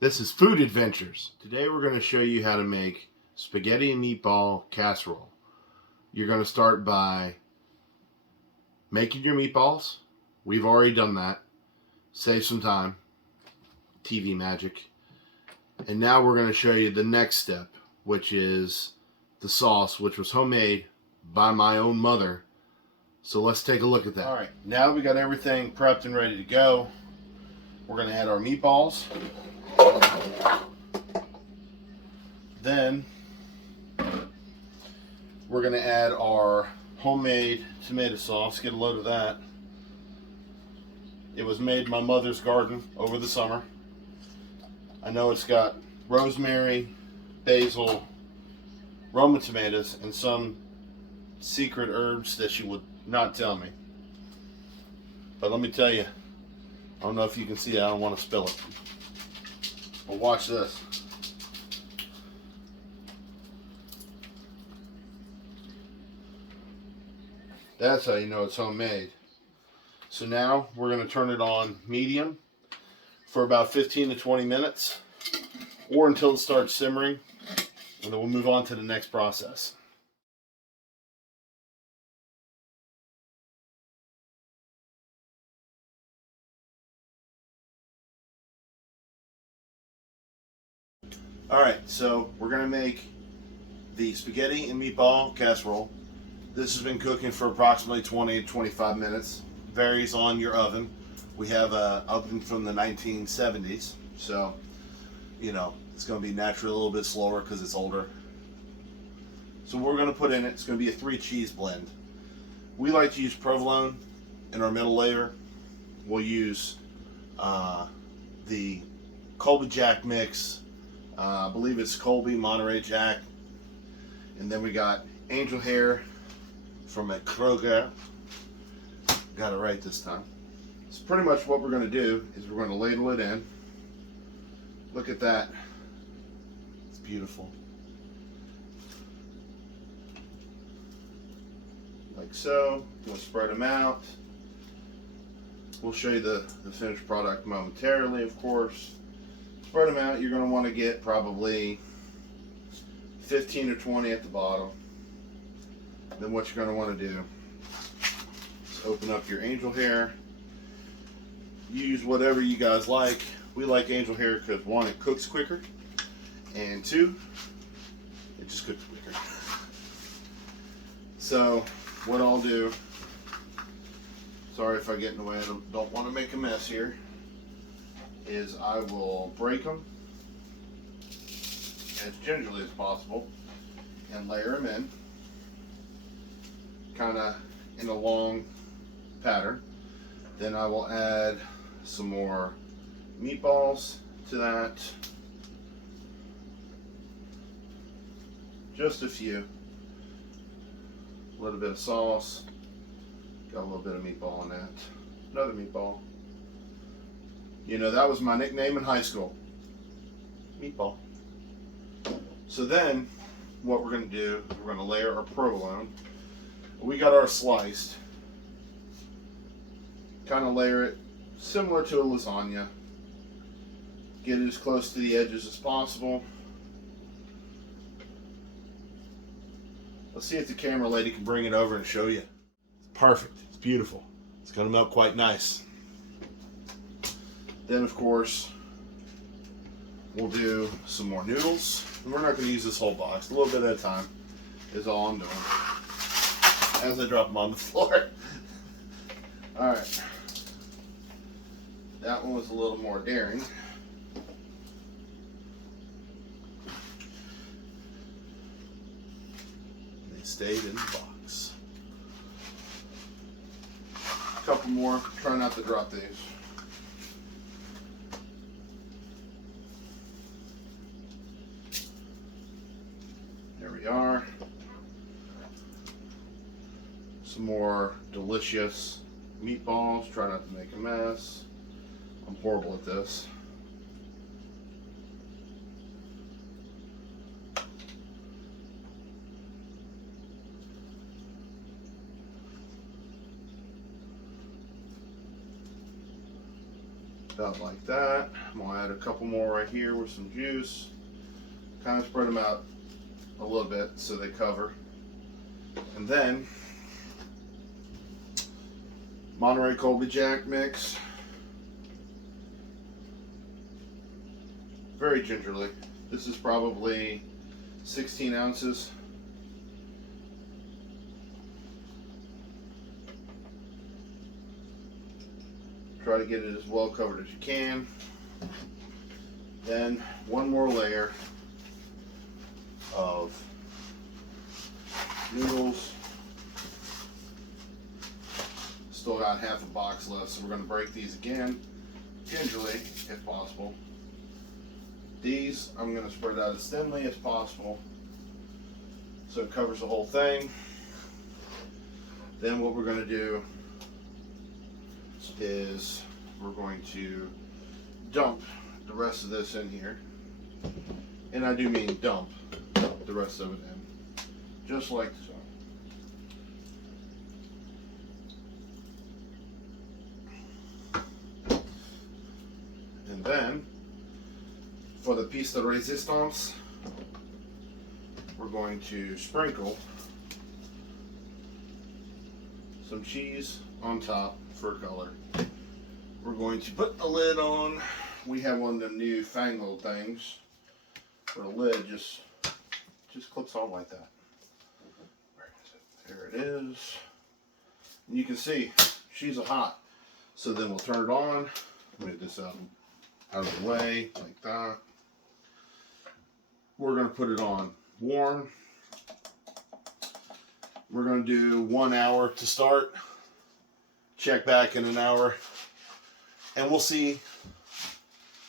This is Food Adventures. Today we're going to show you how to make spaghetti meatball casserole. You're going to start by making your meatballs. We've already done that. Save some time. TV magic. And now we're going to show you the next step, which is the sauce, which was homemade by my own mother. So let's take a look at that. All right, now we got everything prepped and ready to go. We're going to add our meatballs. Then we're going to add our homemade tomato sauce. Get a load of that. It was made in my mother's garden over the summer. I know it's got rosemary, basil, Roma tomatoes, and some secret herbs that she would not tell me. But let me tell you, I don't know if you can see it, I don't want to spill it. But watch this. That's how you know it's homemade. So now we're going to turn it on medium for about 15 to 20 minutes or until it starts simmering, and then we'll move on to the next process. Alright, so we're going to make the spaghetti and meatball casserole. This has been cooking for approximately 20 to 25 minutes. Varies on your oven. We have an oven from the 1970s, so you know it's going to be naturally a little bit slower because it's older. So what we're going to put in it's going to be a 3 cheese blend. We like to use provolone in our middle layer. We'll use the Colby Jack mix. I believe it's Colby Monterey Jack, and then we got angel hair from a Kroger. Got it right this time. So pretty much what we're going to do is we're going to ladle it in. Look at that. It's beautiful. Like so. We'll spread them out. We'll show you the finished product momentarily, of course. Spread them out. You're going to want to get probably 15 or 20 at the bottom. Then what you're going to want to do is open up your angel hair. Use whatever you guys like. We like angel hair because 1, it cooks quicker, and 2, it just cooks quicker. So what I'll do, sorry if I get in the way, I don't want to make a mess here, is I will break them as gingerly as possible and layer them in kind of in a long pattern. Then I will add some more meatballs to that, just a few, a little bit of sauce, got a little bit of meatball in that, another meatball. You know, that was my nickname in high school, Meatball. So then what we're going to do is we're going to layer our provolone. We got our sliced. Kind of layer it similar to a lasagna. Get it as close to the edges as possible. Let's see if the camera lady can bring it over and show you. Perfect. It's beautiful. It's going to melt quite nice. Then, of course, we'll do some more noodles. And we're not going to use this whole box. A little bit at a time is all I'm doing. As I drop them on the floor. Alright. That one was a little more daring. They stayed in the box. A couple more. Try not to drop these. There we are. Some more delicious meatballs. Try not to make a mess. I'm horrible at this. About like that. I'm going to add a couple more right here with some juice. Kind of spread them out a little bit so they cover. And then Monterey Colby Jack mix. Very gingerly. This is probably 16 ounces. Try to get it as well covered as you can. Then one more layer of noodles. Still got half a box left, so we're going to break these again, gingerly if possible. These I'm going to spread out as thinly as possible so it covers the whole thing. Then what we're going to do is we're going to dump the rest of this in here, and I do mean dump the rest of it in, just like so. And then for the piece de resistance, we're going to sprinkle some cheese on top for color. We're going to put the lid on. We have one of them new fangled things where the lid just clips on like that. Where is it? There it is. And you can see she's hot. So then we'll turn it on. Move this out of the way like that. We're going to put it on warm. We're going to do 1 hour to start. Check back in an hour, and we'll see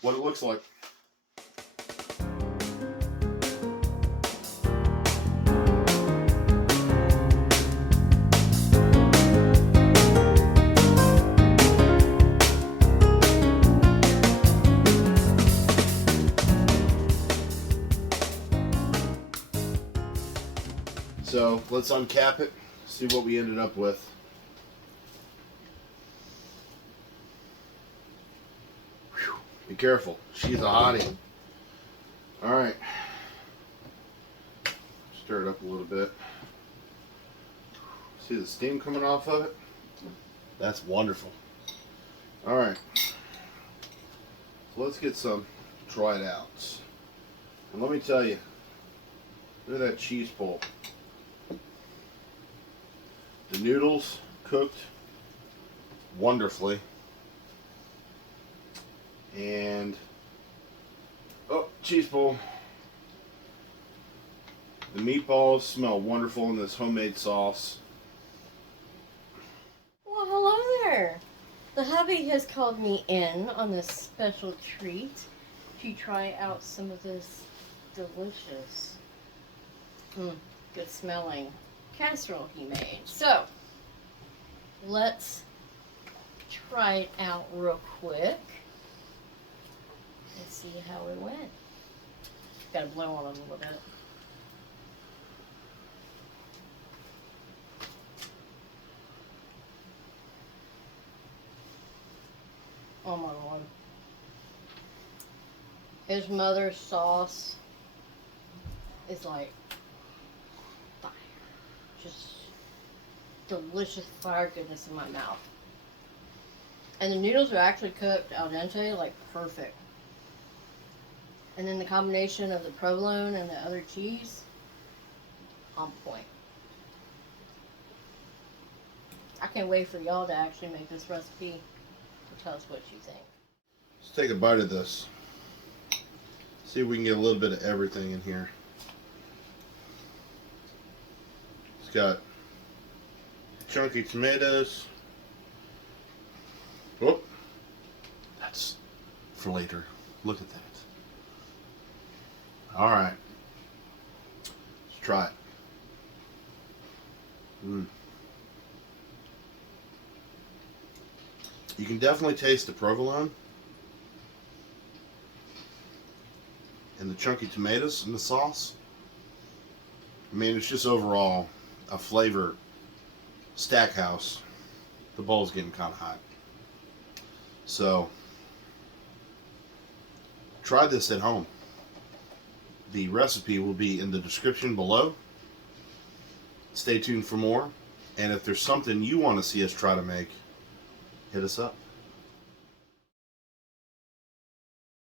what it looks like. So let's uncap it, see what we ended up with. Whew. Be careful, she's a hottie. All right, stir it up a little bit. See the steam coming off of it? That's wonderful. All right, so let's get some dried out. And let me tell you, look at that cheese pull. The noodles cooked wonderfully. And, oh, cheese pull. The meatballs smell wonderful in this homemade sauce. Well, hello there. The hubby has called me in on this special treat to try out some of this delicious, good smelling casserole he made. So, let's try it out real quick and see how it went. Gotta blow on it a little bit. Oh my Lord. His mother's sauce is like fire. Just delicious fire goodness in my mouth. And the noodles are actually cooked al dente, like perfect. And then the combination of the provolone and the other cheese, on point. I can't wait for y'all to actually make this recipe and tell us what you think. Let's take a bite of this. See if we can get a little bit of everything in here. It's got chunky tomatoes. Oh, that's for later. Look at that. All right, let's try it. You can definitely taste the provolone and the chunky tomatoes in the sauce. I mean, it's just overall a flavor stack house. The bowl's getting kind of hot. So, try this at home. The recipe will be in the description below. Stay tuned for more. And if there's something you want to see us try to make, hit us up.